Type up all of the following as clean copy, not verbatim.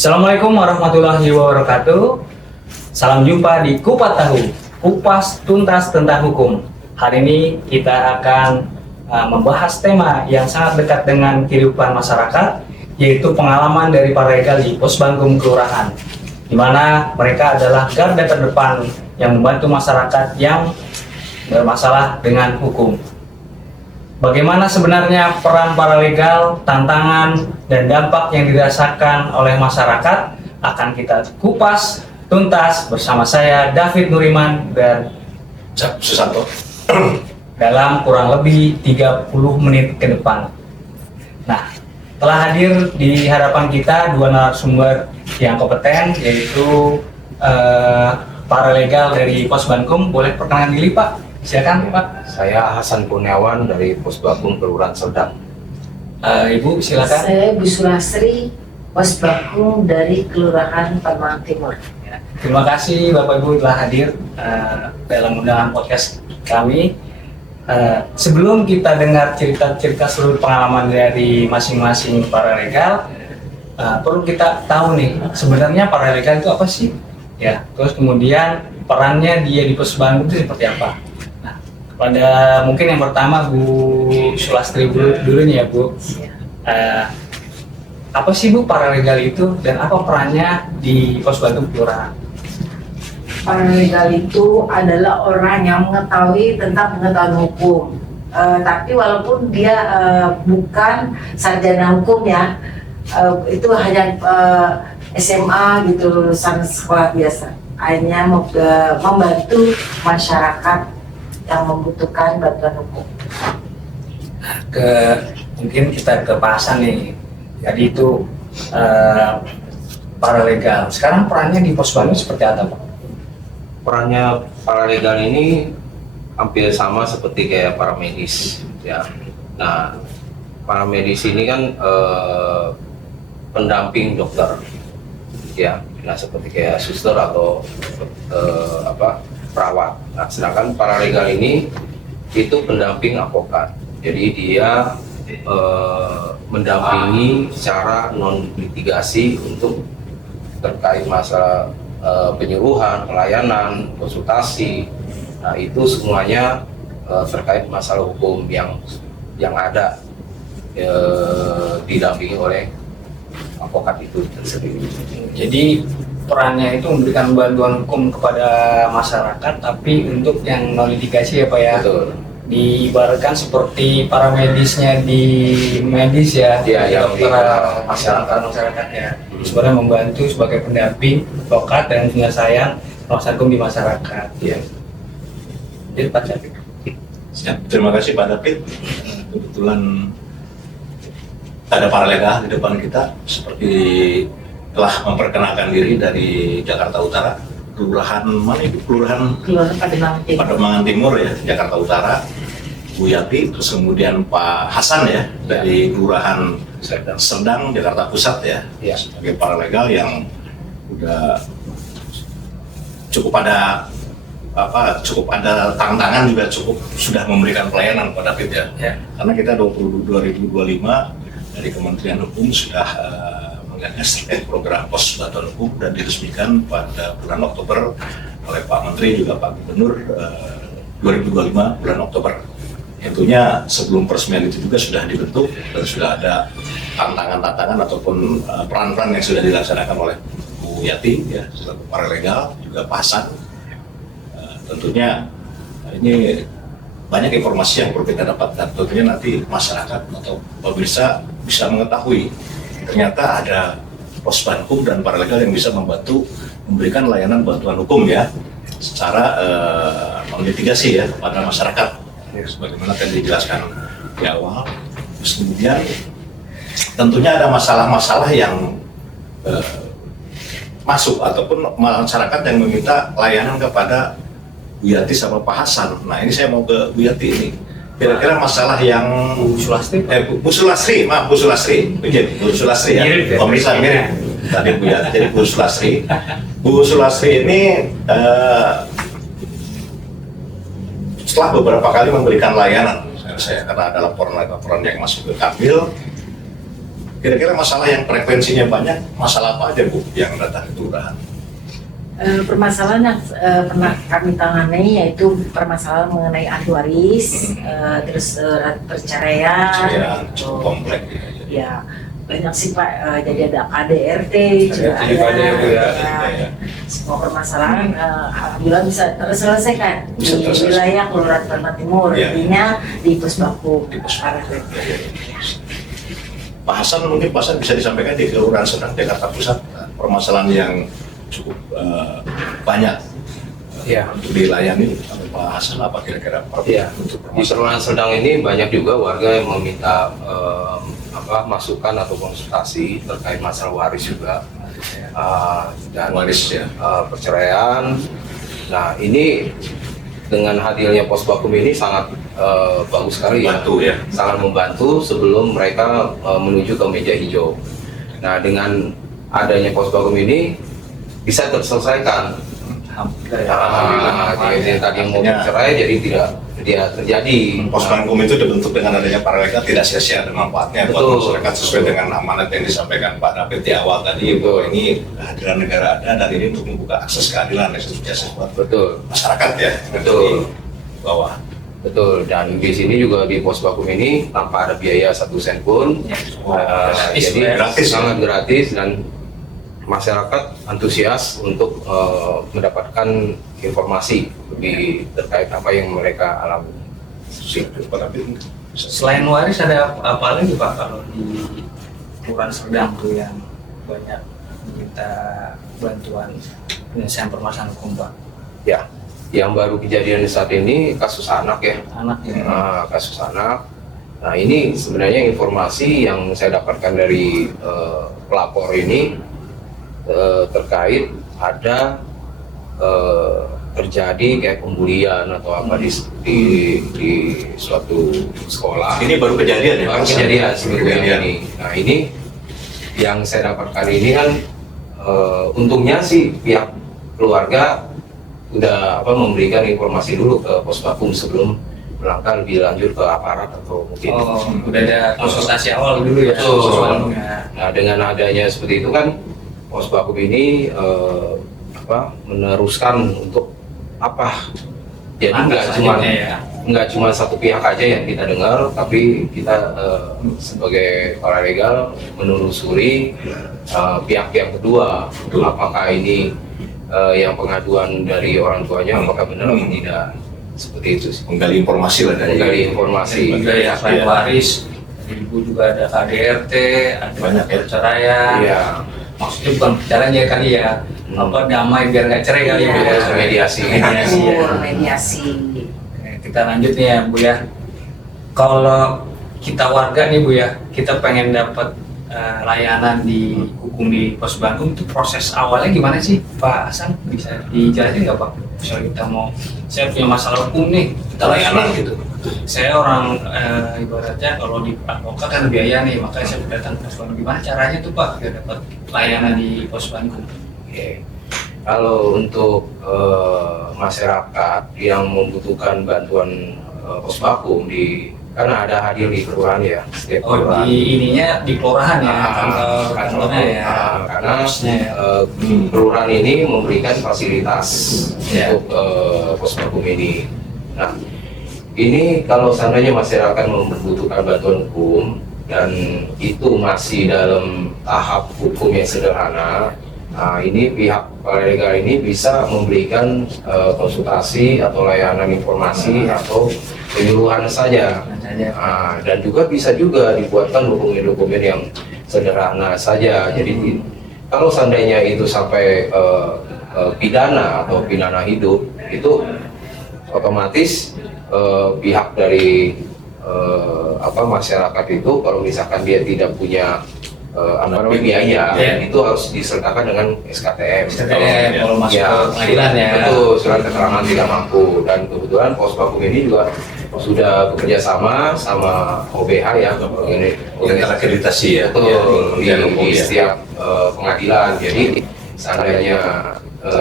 Assalamualaikum warahmatullahi wabarakatuh. Salam jumpa di Kupat Tahu, kupas tuntas tentang hukum. Hari ini kita akan membahas tema yang sangat dekat dengan kehidupan masyarakat, yaitu pengalaman dari para legal di Posbankum Kelurahan, di mana mereka adalah garda terdepan yang membantu masyarakat yang bermasalah dengan hukum. Bagaimana sebenarnya peran paralegal, tantangan, dan dampak yang dirasakan oleh masyarakat akan kita kupas tuntas bersama saya, David Nuriman dan Susanto, dalam kurang lebih 30 menit ke depan. Nah, telah hadir di hadapan kita dua narasumber yang kompeten, yaitu paralegal dari Posbankum. Boleh perkenalan diri, Pak? Silakan, Pak. saya Hasan Kurniawan dari Posbankum Kelurahan Serdang. Ibu, silakan. Saya Bu Sulasri, Posbankum dari Kelurahan Pademangan Timur. Ya, terima kasih Bapak Ibu telah hadir dalam undangan podcast kami. Sebelum kita dengar cerita-cerita seluruh pengalaman dari masing-masing paralegal, perlu kita tahu nih sebenarnya paralegal itu apa sih? Ya, terus kemudian perannya dia di Posbankum itu seperti apa? Nah, pada mungkin yang pertama Bu Sulastri dulu nih ya Bu. Apa sih Bu paralegal itu dan apa perannya di Posbankum Kelurahan? Paralegal itu adalah orang yang mengetahui tentang pengetahuan hukum. Tapi walaupun dia bukan sarjana hukum ya, itu hanya SMA gitu, lulusan sekolah biasa. Hanya membantu masyarakat yang membutuhkan bantuan hukum. Mungkin kita ke bahasan nih. Jadi itu paralegal. Sekarang perannya di Posbankum seperti apa, Pak? Perannya paralegal ini hampir sama seperti kayak para medis, ya. Nah, para medis ini kan pendamping dokter, ya. Nah, seperti kayak suster atau perawat. Nah, sedangkan paralegal ini itu pendamping advokat. Jadi dia mendampingi secara non litigasi untuk terkait masalah penyuluhan, pelayanan, konsultasi. Nah, itu semuanya terkait masalah hukum yang ada didampingi oleh advokat itu sendiri. Jadi perannya itu memberikan bantuan hukum kepada masyarakat, tapi untuk yang non litigasi ya Pak ya. Betul. Diibaratkan seperti para medisnya di medis ya, Yang di masyarakat ya. Sebenarnya membantu sebagai pendamping advokat dan penyelesaian masalah hukum di masyarakat. Ya. Jadi Pak David. Siap. Terima kasih Pak David. Kebetulan ada paralegal di depan kita, seperti telah memperkenalkan diri dari Jakarta Utara, kelurahan mana itu? Kelurahan Pademangan Timur. Pademangan Timur ya, Jakarta Utara. Bu Yati, terus kemudian Pak Hasan ya, dari Kelurahan Serdang, Jakarta Pusat ya, sebagai paralegal yang udah cukup ada tantangan, juga sudah memberikan pelayanan pada David ya. Karena kita 2025 dari Kementerian Hukum sudah menggagas program pos bantuan hukum dan diresmikan pada bulan Oktober oleh Pak Menteri juga Pak Gubernur 2025 bulan Oktober. Tentunya sebelum peresmian itu juga sudah dibentuk dan sudah ada tantangan-tantangan ataupun peran-peran yang sudah dilaksanakan oleh Bu Yati ya, selaku paralegal, juga Pak Hasan. Tentunya ini banyak informasi yang perlu kita dapatkan. Tentunya nanti masyarakat atau pemirsa bisa mengetahui ternyata ada Posbankum dan paralegal yang bisa membantu memberikan layanan bantuan hukum ya secara non litigasi ya kepada masyarakat. Sebagaimana tadi dijelaskan di awal. Terus kemudian tentunya ada masalah-masalah yang masuk ataupun masyarakat yang meminta layanan kepada Bu Yati sama Pak Hasan. Nah, ini saya mau ke Bu Yati ini. Kira-kira masalah yang Bu Sulastri, Bu Sulastri, maaf Bu Sulastri, Bu Sulastri ya, pemirsa mirip tadi Bu Yati, jadi Bu Sulastri. Bu Sulastri ini setelah beberapa kali memberikan layanan, saya karena ada laporan yang masuk ke Kanwil, Kira-kira masalah yang frekuensinya banyak, masalah apa aja Bu yang datang ke kelurahan? Permasalahan yang pernah kami tangani yaitu permasalahan mengenai ahli waris, terus perceraian, Perceraian cukup gitu. kompleks Ya banyak sih Pak, jadi ada KDRT juga KDRT juga ada, Bu, ya. ya. Semua permasalahan alhamdulillah bisa terselesaikan Bisa di terselesaikan. wilayah Kelurahan Permata Timur, Ya. intinya di Pusbaku. Di Pak Hasan, mungkin Pak Hasan bisa disampaikan di Kelurahan Serdang Jakarta Pusat permasalahan yang cukup banyak Ya. untuk dilayani. Pak Hasan apa kira-kira Iya. untuk Di Kelurahan Serdang ini banyak juga warga yang meminta masukan atau konsultasi terkait masalah waris juga dan waris ya? perceraian. Nah ini dengan hadirnya Posbakum ini sangat bagus sekali ya, Bantu ya. sangat membantu sebelum mereka menuju ke meja hijau. Nah dengan adanya Posbakum ini bisa terselesaikan. Jadi tadi yang mau bercerai jadi tidak terjadi. Posbankum itu dibentuk dengan adanya paralegal tidak sia-sia ada manfaatnya buat Betul. masyarakat sesuai dengan amanat yang disampaikan Pak David di awal tadi Betul. bahwa ini kehadiran negara ada dan ini untuk membuka akses keadilan akses justice buat Betul, masyarakat ya. Betul. Di bawah. betul. Dan di sini juga di Posbakum ini tanpa ada biaya 1 sen pun. Gratis, Jadi gratis, ya? sangat gratis dan masyarakat antusias untuk mendapatkan informasi lebih terkait apa yang mereka alami. Pak David. Selain waris ada apa lagi Pak kalau di Kelurahan Serdang tuh yang banyak minta bantuan penyelesaian permasalahan hukum Pak? Ya, yang baru kejadian saat ini kasus anak ya. Anak ya. Kasus anak. Nah ini sebenarnya informasi yang saya dapatkan dari pelapor ini terkait ada terjadi kayak pembulian atau apa di suatu sekolah. Ini baru kejadian ya? Baru Pak? kejadian seminggu yang Kejadian. ini. Nah ini yang saya dapatkan ini kan untungnya sih pihak keluarga udah memberikan informasi dulu ke Posbakum sebelum melangkah lebih lanjut ke aparat atau mungkin Udah ada konsultasi awal dulu ya. Betul. Sesuai. Nah dengan adanya seperti itu kan Posbakum ini meneruskan untuk apa? Jadi nggak cuma satu pihak aja yang kita dengar, tapi kita sebagai paralegal menelusuri pihak-pihak kedua, apakah ini yang pengaduan dari orang tuanya apakah benar atau tidak, seperti itu sih. Menggali informasi lah dari Menggali informasi. Juga ya selain waris, ibu juga ada KDRT, ada Banyak ya. perceraian. Iya. Maksudnya bukan perceraian ya kali ya, damai biar nggak cerai kali ya. Mediasi. Mediasi ya. Mediasi. Oke, kita lanjut nih ya Bu ya. Kalau kita warga nih Bu ya, kita pengen dapat layanan di hukum di Posbankum itu proses awalnya gimana sih Pak Hasan, bisa dijelasin nggak Pak? Misalnya kita mau, saya punya masalah hukum nih, kita layanan gitu. Saya orang ibaratnya kalau di advokat kan biaya nih, makanya saya datang ke Posbankum. Gimana caranya tuh Pak biar dapat layanan di Posbankum? Oke. Kalau untuk masyarakat yang membutuhkan bantuan Posbakum karena ada hadir di kelurahan ya, setiap Oh kelurahan. di ininya di kelurahan ya, kantornya ya. Karena Harusnya ya. kelurahan ini memberikan fasilitas Ya. untuk Posbakum ini. Nah, ini kalau seandainya masyarakat membutuhkan bantuan hukum dan itu masih dalam tahap hukum yang sederhana, nah ini pihak paralegal ini bisa memberikan konsultasi atau layanan informasi atau penyuluhan saja. Dan juga bisa juga dibuatkan dokumen-dokumen yang sederhana saja. Jadi kalau seandainya itu sampai pidana atau pidana hidup, itu otomatis pihak dari masyarakat itu kalau misalkan dia tidak punya biaya, itu harus disertakan dengan SKTM. Kalau masuk Ya, ke pengadilan ya. Betul, surat keterangan tidak mampu. Dan kebetulan Posbakum ini juga sudah bekerja sama OBH ya, Dengan akreditasi ya. betul, Ya, di setiap pengadilan. Jadi seandainya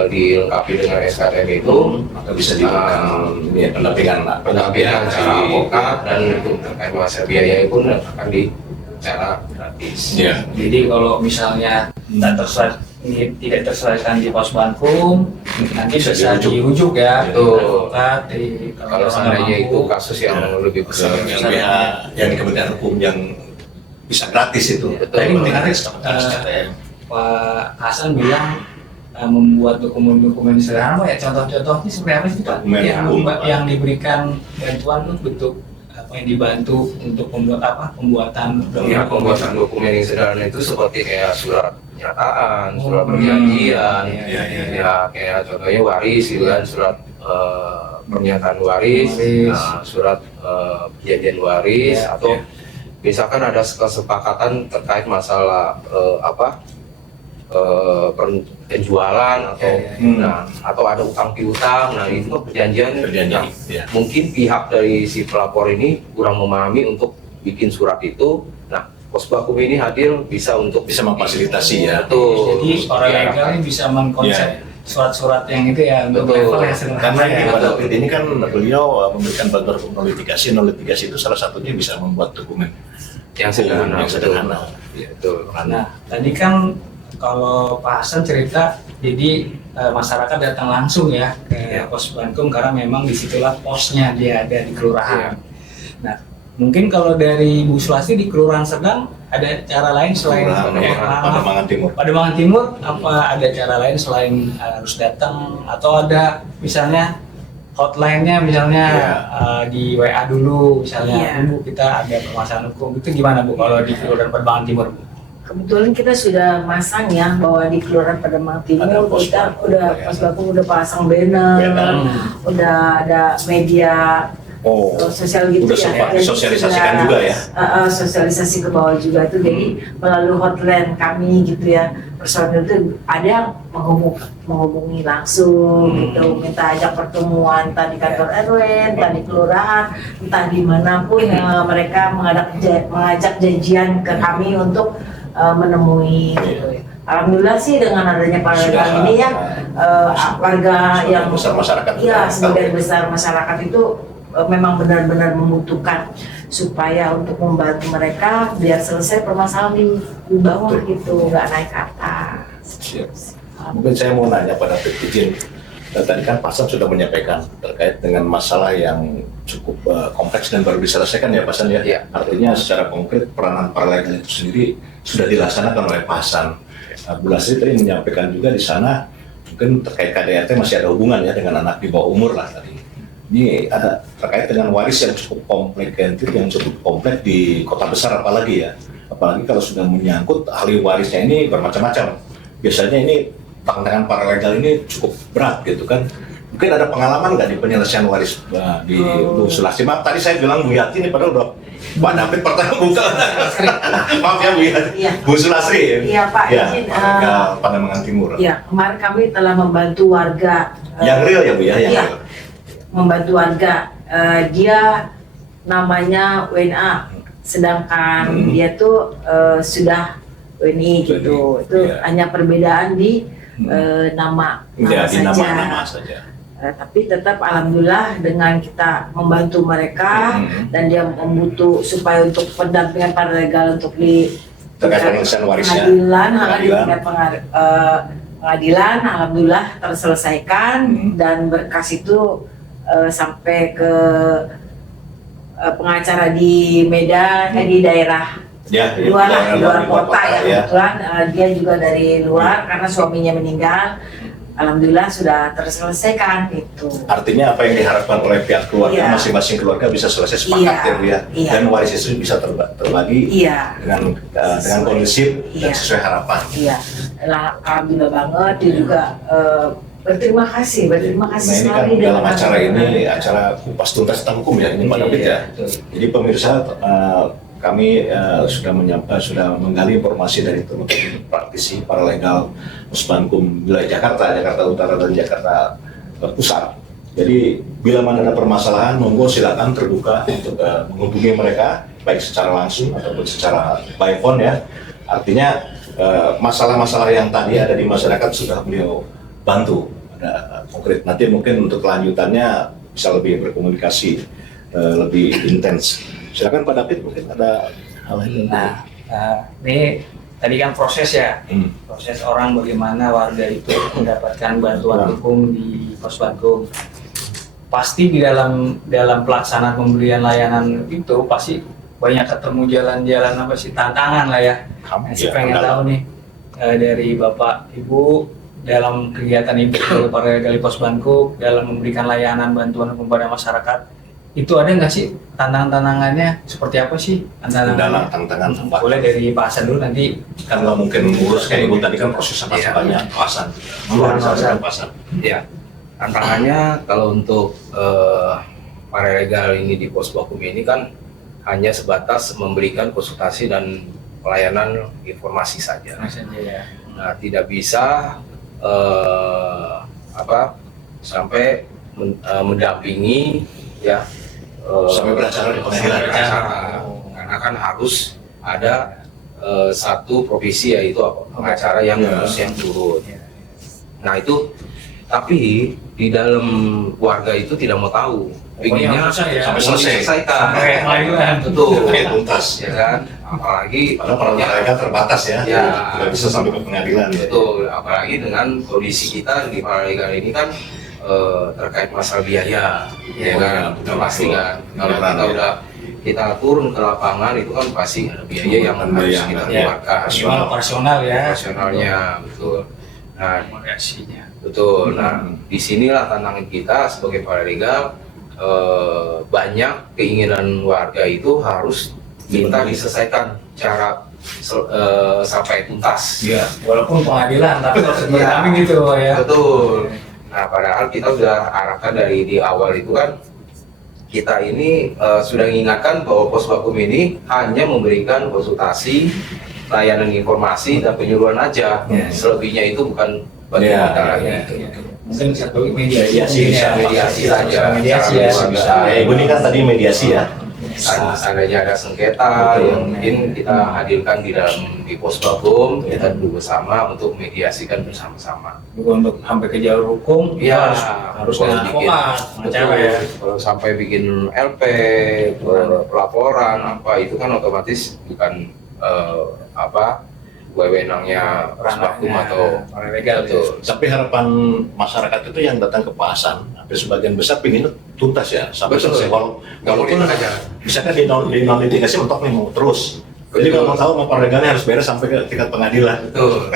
dilengkapi dengan SKTM itu maka bisa diberikan pendampingan lah. pendampingan secara advokat dan untuk terkait masalah biaya pun akan secara gratis. Ya. Jadi kalau misalnya tidak terselesaikan di pos Bankum, nanti Bisa bisa dirujuk. dirujuk ya. Betul. Kalau Kalau seandainya itu mampu. kasus yang lebih besar, yang pihak yang di Kementerian Hukum yang bisa gratis itu. Tadi gratis. Pak Hasan bilang membuat dokumen-dokumen sederhana, ya contoh-contohnya seperti apa sih Pak? Dokumen hukum. Yang diberikan bantuan bentuk apa yang dibantu untuk membuat pembuatan Ya, pembuatan dokumen yang sederhana itu seperti kayak surat pernyataan, surat perjanjian, ya kayak contohnya waris gitu kan, surat pernyataan waris, nah, surat perjanjian waris, Ya, atau misalkan ada kesepakatan terkait masalah penjualan atau atau ada utang piutang, nah itu kan perjanjian. Nah, Ya. mungkin pihak dari si pelapor ini kurang memahami untuk bikin surat itu. Nah, pos Bankum ini hadir bisa memfasilitasi ya. Betul. Jadi orang Ya. legal ini bisa mengkonsep surat-surat yang itu ya untuk Betul. level yang sederhana. Karena ya. Pak David ini kan beliau memberikan bantuan hukum litigasi itu salah satunya bisa membuat dokumen yang sederhana. yang sederhana. Betul. Nah, tadi kan kalau Pak Hasan cerita, jadi masyarakat datang langsung ya ke pos Bankum karena memang disitulah posnya dia ada di kelurahan. Nah, mungkin kalau dari Bu Sulastri di Kelurahan Sedang ada cara lain selain Pademangan Timur. Pademangan Timur, apa ada cara lain selain harus datang atau ada misalnya hotline-nya misalnya di WA dulu misalnya, Bu kita ada permasalahan hukum, itu gimana Bu kalau di Kelurahan Pademangan Timur Bu? Kebetulan kita sudah masang ya bahwa di Kelurahan Pademangan Timur Ada pos kita Bankum, udah ya. pos Bankum udah pasang banner, udah ada media sosial gitu Udah ya. sempat Jadi disosialisasikan sudah, juga ya. sosialisasi ke bawah juga tuh. Jadi melalui hotline kami gitu ya, personil itu ada yang menghubungi langsung gitu, minta ajak pertemuan entah di kantor RW, entah di kelurahan, entah dimanapun mereka mengajak janjian ke kami untuk menemui gitu ya. Alhamdulillah sih dengan adanya paralegal ini ya warga yang besar masyarakat. sebagian besar masyarakat itu memang benar-benar membutuhkan supaya untuk membantu mereka biar selesai permasalahan di bawah gitu, nggak naik ke atas. Siap. Mungkin saya mau nanya pada David izin. Tadi kan Pak Hasan sudah menyampaikan terkait dengan masalah yang cukup kompleks dan baru diselesaikan ya Pak Hasan ya. Iya. Artinya secara konkret peranan paralegal itu sendiri sudah dilaksanakan oleh Pak Hasan. Bu Lasri tadi menyampaikan juga di sana mungkin terkait KDRT masih ada hubungan ya dengan anak di bawah umur lah tadi. Ini ada terkait dengan waris yang cukup kompleks di kota besar apalagi ya. Apalagi kalau sudah menyangkut ahli warisnya ini bermacam-macam. Biasanya ini tantangan paralegal ini cukup berat gitu kan. Mungkin ada pengalaman nggak di penyelesaian waris di Bu Sulastri? Maaf tadi saya bilang Bu Yati ini padahal udah Pak David pertama buka. Maaf ya Bu Yati. Iya. Bu Sulastri. Iya Pak, izin. Warga Pademangan Timur. Ya, kemarin kami telah membantu warga. Yang real ya Bu ya? Yang Iya. real. Membantu warga. Dia namanya WNA, sedangkan dia tuh sudah WNI gitu. Itu Iya. hanya perbedaan di nama Ya, di saja. nama saja. Tapi tetap alhamdulillah dengan kita membantu mereka dan dia membutuh supaya untuk pendampingan paralegal untuk di Terkait penyelesaian warisnya. pengadilan, di Pengadilan. tingkat pengadilan alhamdulillah terselesaikan dan berkas itu sampai ke pengacara di Medan, di daerah Ya, luar lah, di luar kota ya. ya. Kebetulan dia juga dari luar karena suaminya meninggal. Alhamdulillah sudah terselesaikan itu. Artinya apa yang diharapkan oleh pihak keluarga, Iya. masing-masing keluarga bisa selesai sepakat ya Bu ya. Iya. Dan waris itu bisa terbagi Iya. dengan kondusif dan Iya. sesuai harapan. Iya, alhamdulillah banget. Dia juga berterima kasih Nah ini kan sekali dalam dengan acara ini acara kupas tuntas tentang hukum ya ini Pak David ya. Jadi pemirsa kami sudah menggali informasi dari teman-teman praktisi paralegal Pos Bankum wilayah Jakarta Utara dan Jakarta Pusat. Jadi bila mana ada permasalahan, monggo silakan terbuka untuk menghubungi mereka baik secara langsung ataupun secara by phone ya. Artinya masalah-masalah yang tadi ada di masyarakat sudah beliau bantu. Ada konkret. Nanti mungkin untuk kelanjutannya bisa lebih berkomunikasi lebih intens. Silakan Pak David, mungkin ada Nah, ini tadi kan proses ya, proses orang bagaimana warga itu mendapatkan bantuan hukum di pos Bakum. Pasti di dalam pelaksanaan pemberian layanan itu pasti banyak ketemu jalan-jalan apa sih tantangan lah ya. Saya pengen tahu nih dari Bapak Ibu dalam kegiatan Ibu para gali pos Bakum dalam memberikan layanan bantuan hukum pada masyarakat. Itu ada nggak sih tantangannya seperti apa sih Tantangan boleh dari Pak Hasan dulu nanti kan nggak mungkin ngurus kayak ibu tadi kan prosesnya pasti banyak Hasan. Hasan. Ya, tantangannya kalau untuk para legal ini di pos Bakum ini kan hanya sebatas memberikan konsultasi dan pelayanan informasi saja. Nah, tidak bisa sampai mendampingi ya sampai beracara di pengadilan. Karena kan harus ada satu profesi yaitu pengacara yang turun. Nah itu, tapi di dalam warga itu tidak mau tahu. Pinginnya sampai selesai. Betul. Tuntas. Ya kan, apalagi Padahal mereka terbatas ya, tidak bisa sampai ke pengadilan. Betul, apalagi dengan kondisi kita di paralegal ini kan terkait masalah biaya, ya kan, udah pasti kan. Kalau kita turun ke lapangan itu kan pasti ada biaya yang harus kita keluarkan. Operasionalnya, betul. Nah, betul. Nah, disinilah tantangan kita sebagai paralegal. Banyak keinginan warga itu harus minta diselesaikan cara sampai tuntas. Ya, walaupun pengadilan tapi harus berdamping gitu ya. Betul. Nah, padahal kita sudah arahkan dari di awal itu kan kita ini sudah mengingatkan bahwa pos Bakum ini hanya memberikan konsultasi, layanan informasi dan penyuluhan aja. Selebihnya itu bukan bagian kita lagi. Mungkin satu mediasi saja. Bisa. Ibu ini kan tadi mediasi ya. Seandainya ada sengketa yang mungkin kita hadirkan di pos Bakum, kita duduk bersama untuk mediasikan bersama-sama. Untuk sampai ke jalur hukum, Ya, harus dengan pengacara ya. Kalau sampai bikin LP, pelaporan apa itu kan otomatis bukan wewenangnya pos Bakum atau legal itu. Tapi harapan masyarakat itu yang datang ke Pak Hasan, hampir sebagian besar pingin tuntas ya sampai Betul. selesai. Walaupun aja. misalkan di non litigasi mentok nih mau terus. Jadi kalau mau tahu mau paralegalnya harus beres sampai ke tingkat pengadilan. Betul.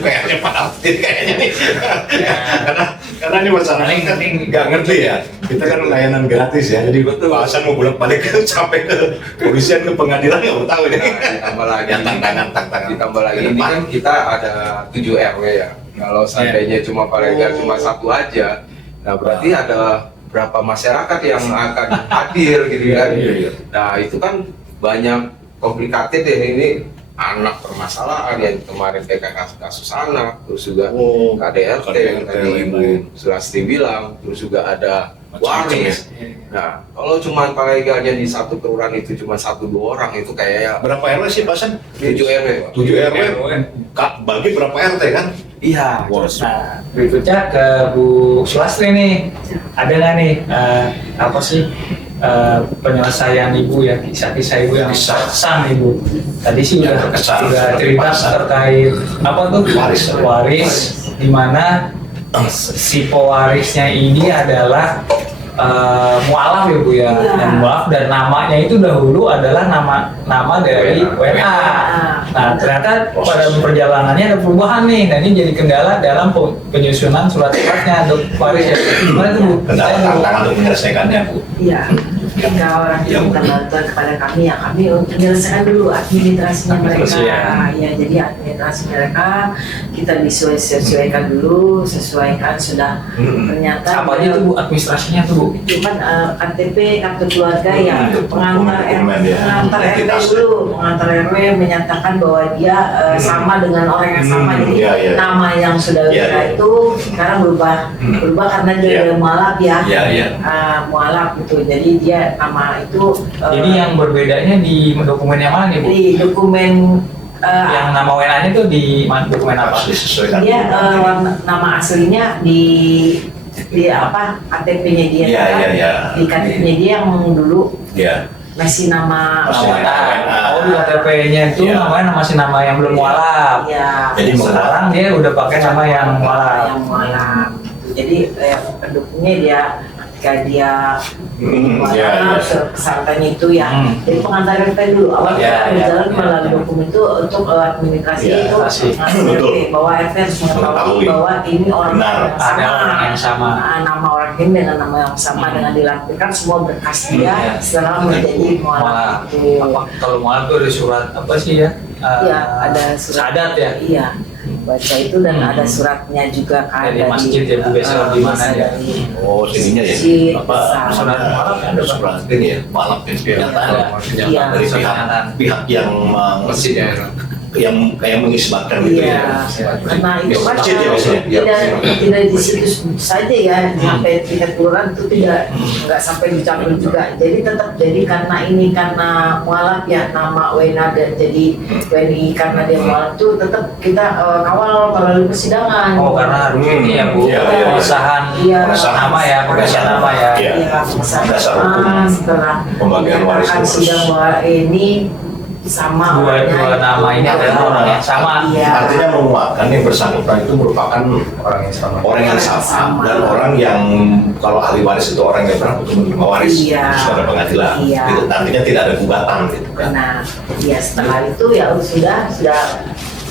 PR-nya Pak Alvin kayaknya nih. karena ini masalah kan nggak ngerti ya. Kita kan layanan gratis ya. Jadi Betul. Pak Hasan mau bolak-balik sampai ke polisian ke pengadilan nggak mau tahu ini. Ditambah lagi Tantangan. Ditambah lagi ini kan kita ada 7 RW ya. Kalau seandainya cuma paralegal cuma satu aja, nah berarti ada berapa masyarakat yang akan hadir gitu kan. Nah itu kan banyak komplikated ya, ini anak permasalahan yang kemarin kayak kasus anak, terus juga KDRT yang tadi Ibu Sulasti bilang, terus juga ada waris. Nah, kalau cuma paralegalnya di satu kelurahan itu cuma 1-2 orang itu kayak Berapa RW sih Pak Hasan? 7 RW. 7 RW. Bagi berapa RT kan? Iya. Nah, berikutnya ke Bu Sulasti nih, ada nggak nih penyelesaian Ibu ya, kisah-kisah Ibu yang berkesan Ibu. Tadi sih udah cerita terkait apa tuh waris, di mana si pewarisnya ini adalah mualaf ya Bu ya, dan mualaf dan namanya itu dahulu adalah nama dari WNA. Nah ternyata pada perjalanannya ada perubahan nih, dan ini jadi kendala dalam penyusunan surat-suratnya untuk waris ya. Gimana tuh Bu? Tantangan untuk menyelesaikannya Bu. Iya, ketika orang itu minta bantuan kepada kami, ya kami menyelesaikan dulu administrasinya mereka. Ya, jadi administrasi mereka kita disesuaikan dulu, sesuaikan sudah ternyata. Apa aja tuh Bu administrasinya tuh Bu? Itu kan KTP, kartu keluarga ya, pengantar RW dulu, pengantar RW menyatakan bahwa dia sama dengan orang yang sama, jadi nama yang sudah kita itu sekarang berubah karena dia mualaf ya, mualaf gitu, jadi dia nama itu. Jadi yang berbedanya di dokumen yang mana nih Bu? Di dokumen yang nama WNA-nya itu di dokumen apa? Dia nama aslinya di KTP-nya dia, di KTP-nya dia yang dulu masih nama Masih Oh, di KTP-nya itu Iya. namanya masih nama yang belum mualaf. Iya. Jadi Sekarang dia udah pakai nama yang mualaf. Yang mualaf. Jadi pendukungnya dia ketika dia Iya. pesantren itu ya. Jadi pengantar RT dulu. Awal Iya, kita iya, berjalan iya. melalui dokumen itu untuk administrasi Iya, itu pasti. ngasih Betul. RT bahwa RT harus mengetahui Mengetahui. bahwa ini orang Benar. yang sama. Ada orang yang sama. Nah, nama orang ini dengan nama yang sama dengan dilampirkan semua berkas dia Iya. setelah menjadi mualaf Mualaf. itu. Kalau mualaf itu ada surat apa sih ya? Iya, ada surat. Syahadat ya. Iya, baca itu dan ada suratnya juga kan Dari masjid ya, Bu, biasa di mana biasa ya? dari Oh, sininya ya. masjid, Apa besar. surat malam ada surat ini ya, malam ya. Iya. Dari pihak yang Masjidnya. yang kayak mengisbatkan gitu Iya, ya. karena itu kan Masjid ya maksudnya? tidak di situ saja ya sampai tingkat kelurahan itu tidak nggak sampai dicabut juga. Jadi tetap jadi karena mualaf ya nama Wena dan jadi Weni karena dia mualaf itu tetap kita kawal melalui persidangan. Oh, karena harus ini ya, Bu. Iya, iya. Pengesahan Iya. nama ya, pengesahan nama ya. Iya. Iya, pengesahan Dasar nama hukum setelah pembagian waris menyatakan itu. sidang bahwa ini sama Dua nama ini adalah orang yang sama. Iya. Artinya menguatkan yang bersangkutan itu merupakan Orang yang sama. orang yang sama dan orang yang kalau ahli waris itu orang yang berhak untuk menerima waris Iya. secara pengadilan. Iya. Itu nantinya tidak ada gugatan gitu kan. Nah, ya setelah itu ya sudah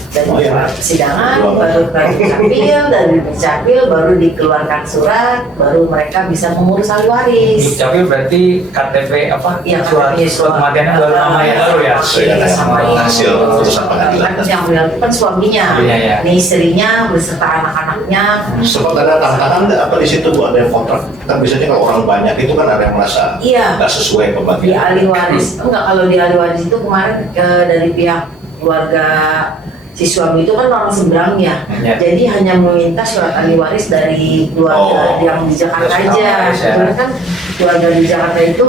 dari Oh, iya. persidangan Dua. baru dicapil, dari dicapil baru dikeluarkan surat, baru mereka bisa mengurus ahli waris. Dukcapil berarti KTP apa? Iya, surat KTP surat kematiannya baru nama ya baru ya. Sesuai dengan Sama ini. hasil putusan pengadilan. Kan yang menentukan suaminya, Iya, iya. ini istrinya beserta anak-anaknya. Sempat ada tantangan nggak apa di situ Bu, ada yang kontrak? Kan biasanya kalau orang banyak itu kan ada yang merasa Iya. nggak sesuai Di pembagian. ahli waris, enggak, kalau di ahli waris itu kemarin dari pihak keluarga si suami itu kan orang seberangnya, Ya. jadi hanya meminta surat ahli waris dari keluarga Oh. yang di Jakarta Surat aja. waris, ya. Karena kan keluarga di Jakarta itu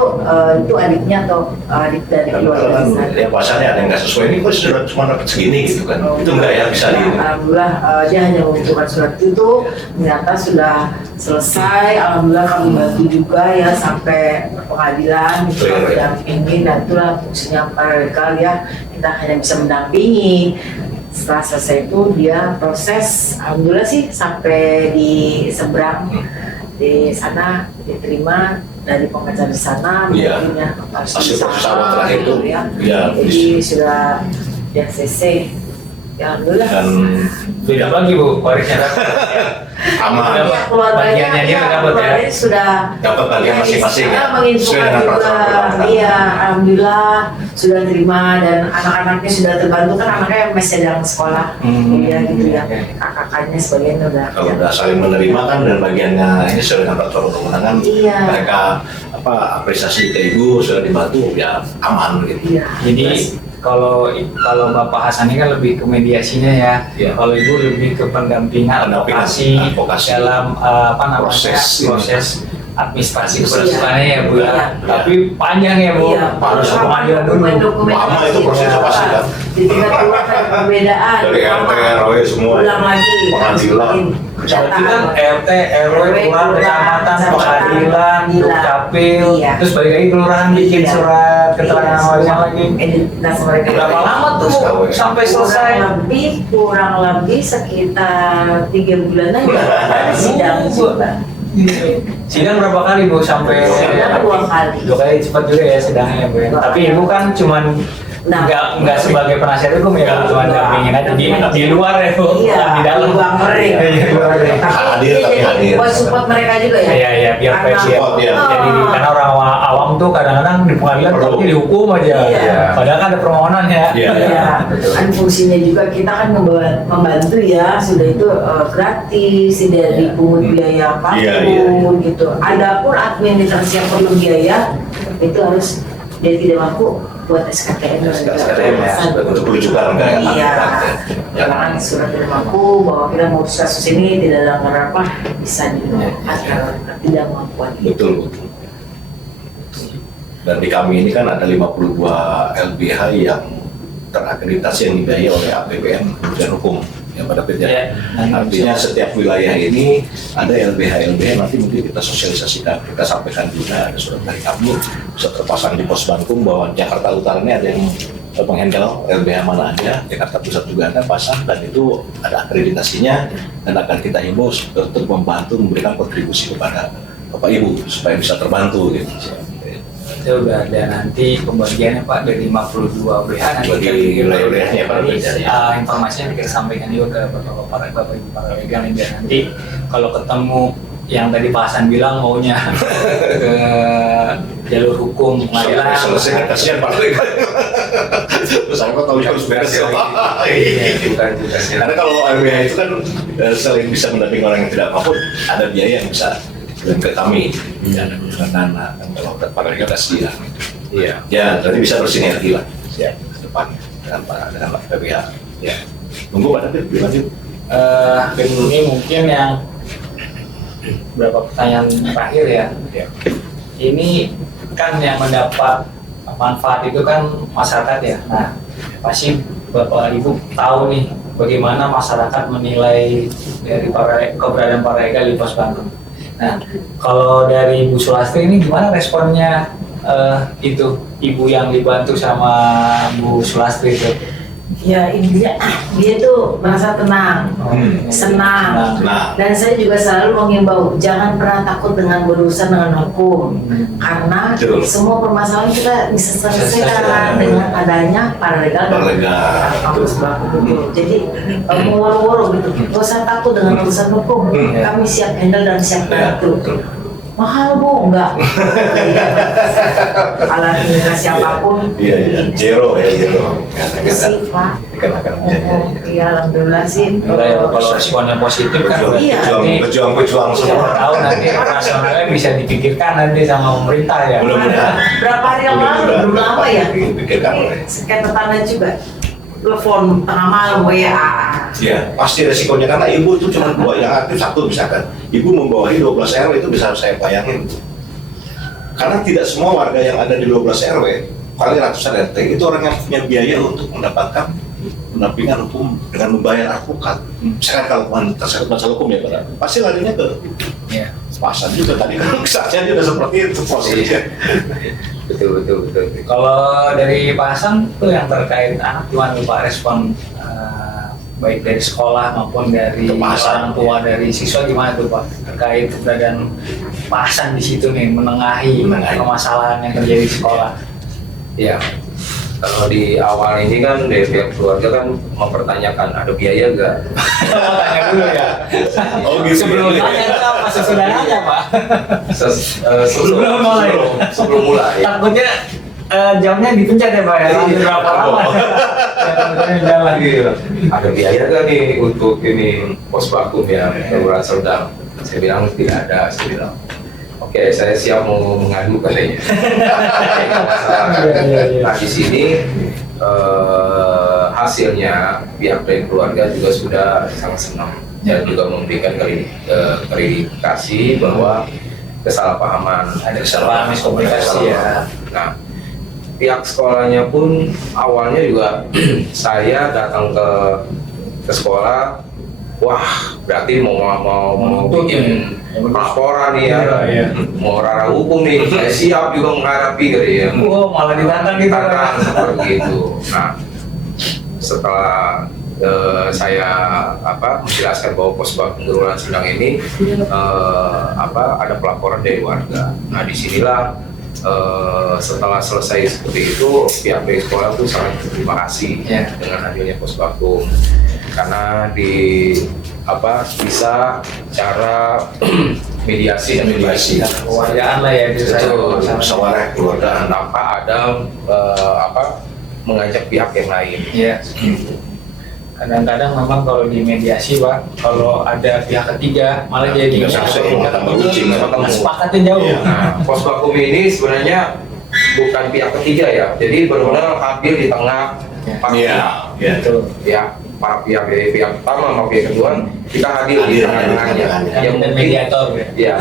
adiknya atau adik dari Kan keluarga di sana. ya pasalnya ada yang nggak sesuai ini kok sudah cuma dapat segini gitu kan. Itu enggak ya bisa di Alhamdulillah dia hanya membutuhkan surat itu, ternyata sudah selesai. Alhamdulillah kami bantu juga ya sampai pengadilan Clear, ya. mendampingi dan itulah fungsinya paralegal ya, kita hanya bisa mendampingi. Setelah selesai itu dia proses, alhamdulillah sih sampai di seberang di sana diterima dari pengacara di sana, Iya. mungkin ya, Hasil proses awal terakhir itu, ya. iya, Jadi sudah di ACC, ya alhamdulillah. dan Beda lagi Bu, warisnya. aman. Iya, keluarganya Bagiannya dia udah dapat ya? keluarganya sudah Dapat bagian masing-masing ya? Sesuai menginfokan dengan juga. peraturan perundang-undangan. Iya, alhamdulillah sudah terima dan anak-anaknya sudah terbantu kan anaknya masih sedang sekolah, kuliah gitu ya. Kakaknya sebagian udah. Kalau udah saling menerima kan dan bagiannya ini sesuai dengan peraturan perundangan, Iya. mereka apresiasi ke ibu sudah dibantu ya aman gitu. Iya. Jadi kalau Bapak Hasan ini kan lebih ke mediasinya ya. Iya. Kalau Ibu lebih ke pendampingan, Pendampingan, advokasi. dalam proses administrasi keberlangsungannya ya Bu. Iya. Tapi panjang ya Bu. Iya. Harus ke pengadilan dulu. Dokumen-dokumen Lama itu prosesnya pasti kan? Di tingkat keluarga ada perbedaan. Dari RT, RW semua ya. Ulang lagi. Pengadilan. Berarti kan RT, RW, kelurahan, kecamatan, pengadilan, dukcapil, Iya. terus balik lagi kelurahan bikin Iya. surat keterangan warisnya lagi. Identitas mereka. Berapa lama tuh sampai selesai? Kurang lebih sekitar 3 bulanan ya. Ada sidang juga. Sidang berapa kali Bu sampai? Sidang 2 kali. 2 kali cepat juga ya sidangnya Bu. Ya. Tapi Ibu kan cuman Nah. nggak sebagai penasihat hukum ya, Bu, cuma dampingin aja di luar ya Bu, bukan Iya, di dalam. ruang mering. Iya, di luar ya. Hadir, tapi Jadi hadir. buat support mereka juga ya. Iya iya biar Karena- fair ya. Support, ya. Jadi karena orang awam tuh kadang-kadang di pengadilan Perlu. tapi dihukum aja. Iya. Padahal kan ada permohonan ya. Iya. Iya, kan fungsinya juga kita kan membantu ya, sudah itu gratis, tidak dipungut biaya apapun Iya, iya, iya. gitu. Adapun administrasi yang perlu biaya itu harus dia tidak mampu buat SKTM. SKTM ya, Untuk rujukan enggak ya? Iya, Ya. karena surat tidak mampu bahwa kita mau urus kasus ini tidak ada apa bisa juga atau tidak mampuan. Betul, betul. Dan di kami ini kan ada 52 LBH yang terakreditasi yang dibiayai oleh APBN Kementerian Hukum. ya Pak David ya. Ya. Artinya setiap wilayah ini ada LBH nanti mungkin kita sosialisasikan, kita sampaikan juga ada surat dari kami bisa terpasang di pos Bangkum bahwa Jakarta Utara ini ada yang menghandle LBH mana aja, Jakarta Pusat juga ada pasang dan itu ada akreditasinya dan akan kita himbau untuk membantu memberikan kontribusi kepada Bapak Ibu supaya bisa terbantu gitu. Itu udah ada nanti pembagiannya Pak dari 52 BH nanti Bagi wilayah-wilayahnya, Pak. informasinya kita sampaikan juga ke Bapak Ibu para legal biar nanti kalau ketemu yang tadi Pak Hasan bilang maunya ke jalur hukum pengadilan. Selesai kasihan Pak legal. Terus aku tahu harus beres ya. Bukan. Karena kalau LBH itu kan selain bisa mendampingi orang yang tidak mampu, ada biaya yang bisa ke kami dan dana dan kalau Pak legal kasihan. Iya. Ya, nanti bisa bersinergi lah ya ke depan dengan Pak LBH. Ya. Tunggu Pak David, dilanjut. Ini mungkin yang beberapa pertanyaan terakhir ya. Ya. Ini kan yang mendapat manfaat itu kan masyarakat ya. Nah, pasti Bapak Ibu tahu nih bagaimana masyarakat menilai dari keberadaan para legal di Pos Bangkum. Nah, kalau dari Bu Sulastri ini gimana responnya itu Ibu yang dibantu sama Bu Sulastri itu? Ya intinya dia tuh merasa tenang, senang. Nah, Dan saya juga selalu mengimbau jangan pernah takut dengan berurusan dengan hukum, karena Betul. semua permasalahan kita bisa selesaikan dengan adanya para legal dan Paralegal. kampus Bangkum itu. Jadi mau woro-woro gitu, nggak usah takut dengan urusan hukum. Kami siap handle dan siap bantu. Mahal Bu, enggak. Alat komunikasi apapun. Iya, zero ya, zero. Sih Pak. Dikenakan Iya, alhamdulillah sih. Kalau responnya positif kan Iya. Pejuang semua. tahu nanti operasionalnya bisa dipikirkan nanti sama pemerintah ya. Mudah-mudahan. Berapa hari yang lalu, belum lama ya. Dipikirkan oleh. Sekian tetangga juga. Telepon tengah malam WA. Ya, pasti resikonya karena ibu itu cuma dua yang aktif satu misalkan. Ibu membawahi 12 RW itu bisa saya bayangin. Karena tidak semua warga yang ada di 12 RW, kali ratusan RT itu orang yang punya biaya untuk mendapatkan pendampingan hukum dengan membayar advokat. Misalkan kalau tersangkut masalah hukum ya Pak, pasti larinya ke Iya. pasan juga tadi kan kesaksiannya udah seperti itu posisinya. Betul. Kalau dari Pak Hasan tuh yang terkait anak gimana tuh Pak respon baik dari sekolah maupun dari orang tua dari siswa gimana tuh Pak terkait keberadaan Pak Hasan di situ nih menengahi permasalahan yang terjadi di sekolah. Iya. Kalau di awal ini kan dari pihak keluarga kan mempertanyakan ada biaya nggak? Tanya dulu ya. Oh gitu. Sebelum tanya itu apa sesudah nanya Pak? Sebelum mulai. Takutnya jamnya dipencet ya Pak ya. Iya. Berapa lama? Jalan gitu. Ada biaya nggak nih untuk ini Pos Bangkum ya Kelurahan Serdang? Saya bilang tidak ada. Saya bilang oke, saya siap mau mengadu katanya. Nah di sini hasilnya pihak dari keluarga juga sudah sangat senang dan juga memberikan klarifikasi bahwa kesalahpahaman Ada kesalahan miskomunikasi ya. Nah pihak sekolahnya pun awalnya juga saya datang ke sekolah, wah berarti mau bikin laporan nih ya, Iya. mau ranah hukum nih, saya siap juga menghadapi gitu ya. Oh malah ditantang gitu. Tantang seperti itu. Nah setelah saya menjelaskan bahwa Pos Bangkum Kelurahan Serdang ini ada pelaporan dari warga. Nah disinilah setelah selesai seperti itu pihak dari sekolah itu sangat berterima kasih dengan hadirnya Pos Bangkum karena bisa cara mediasi Keluargaan lah ya itu saya. Musyawarah keluarga tanpa ada mengajak pihak yang lain. Iya. Kadang-kadang memang kalau di mediasi Pak, kalau ada pihak ketiga malah jadi Tidak selesai, malah tambah kucing, sepakatnya jauh. Iya. Nah, Pos Bangkum ini sebenarnya bukan pihak ketiga ya, jadi benar-benar hampir di tengah Iya, iya. Betul. ya para pihak dari pihak pertama sama pihak kedua kita hadir di tengah-tengahnya. Yang Yang mungkin mediator ya. ya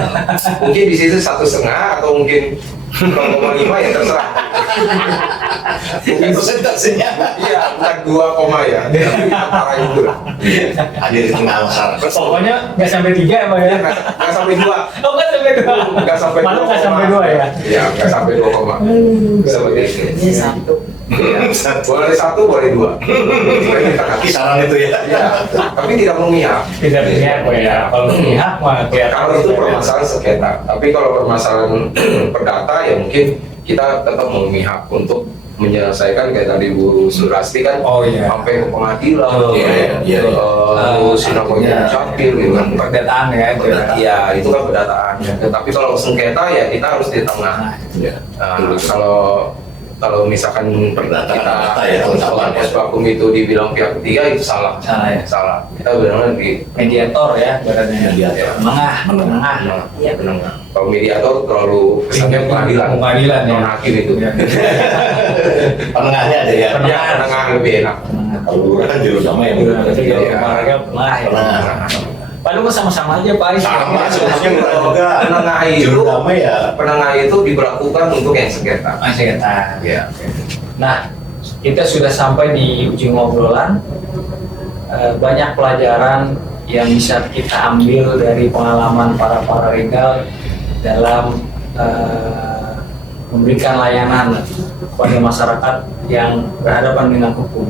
mungkin di situ 1,5 atau mungkin 0,5 ya terserah. Presentasinya Iya, bukan 2 koma ya, tapi antara itu lah. hadir di tengah masyarakat. Pokoknya nggak sampai 3 ya Pak ya? Nggak sampai 2. Oh nggak sampai 2? Nggak sampai Malah 2 nggak sampai 2 ya? Iya, nggak sampai 2 koma. Seperti itu. Ini satu. Boleh 1, boleh 2. Boleh di tengah. Kisaran itu ya. Iya, tapi tidak memihak. Tidak pihak Pak ya? Kalau pihak mah kelihatan. Kalau itu permasalahan sengketa, tapi kalau permasalahan perdata ya mungkin kita tetap memihak untuk menyelesaikan kayak tadi Bu Surasti kan Oh iya. sampai ke pengadilan, Oh, iya. sinamanya capil gitu kan. Perdataan ya itu ya. Iya, itu kan pendataan. Tapi kalau sengketa ya kita harus di tengah. Ya. Kalau misalkan Perdata, kita perdata ya, soal ya. pos vakum itu dibilang pihak ketiga itu salah. Salah ya. Salah. Kita benar-benar di Mediator ya, berarti Mediator. menengah. Iya. penengah. Kalau mediator terlalu kesannya pengadilan. Pengadilan ya. Non hakim itu. Iya. Penengahnya ada ya. Ya, penengah lebih enak. Kalau lurah kan juru damai yang Iya, benar. jadi Iya. olahraga penengah ya. Penengah. Padahal sama-sama aja Pak. Sama, sebenarnya enggak juga. Penengah Juru itu, damai ya. penengah itu diberlakukan untuk yang sengketa. Masih kata. Ya. Nah, kita sudah sampai di ujung obrolan. Banyak pelajaran yang bisa kita ambil dari pengalaman para paralegal dalam memberikan layanan kepada masyarakat yang berhadapan dengan hukum.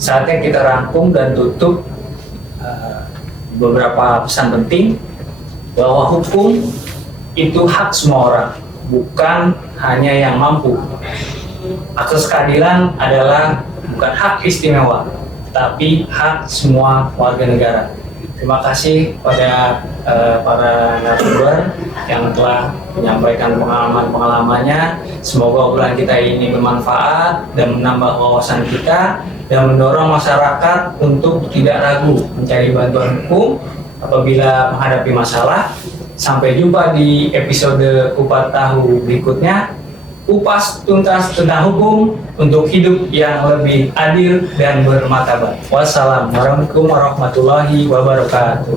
Saatnya kita rangkum dan tutup beberapa pesan penting bahwa hukum itu hak semua orang, bukan hanya yang mampu. Akses keadilan adalah bukan hak istimewa, tapi hak semua warga negara. Terima kasih pada para narasumber yang telah menyampaikan pengalaman-pengalamannya. Semoga obrolan kita ini bermanfaat dan menambah wawasan kita dan mendorong masyarakat untuk tidak ragu mencari bantuan hukum apabila menghadapi masalah. Sampai jumpa di episode Kupas Tahu berikutnya. Kupas tuntas tentang hukum untuk hidup yang lebih adil dan bermartabat. Wassalamualaikum warahmatullahi wabarakatuh.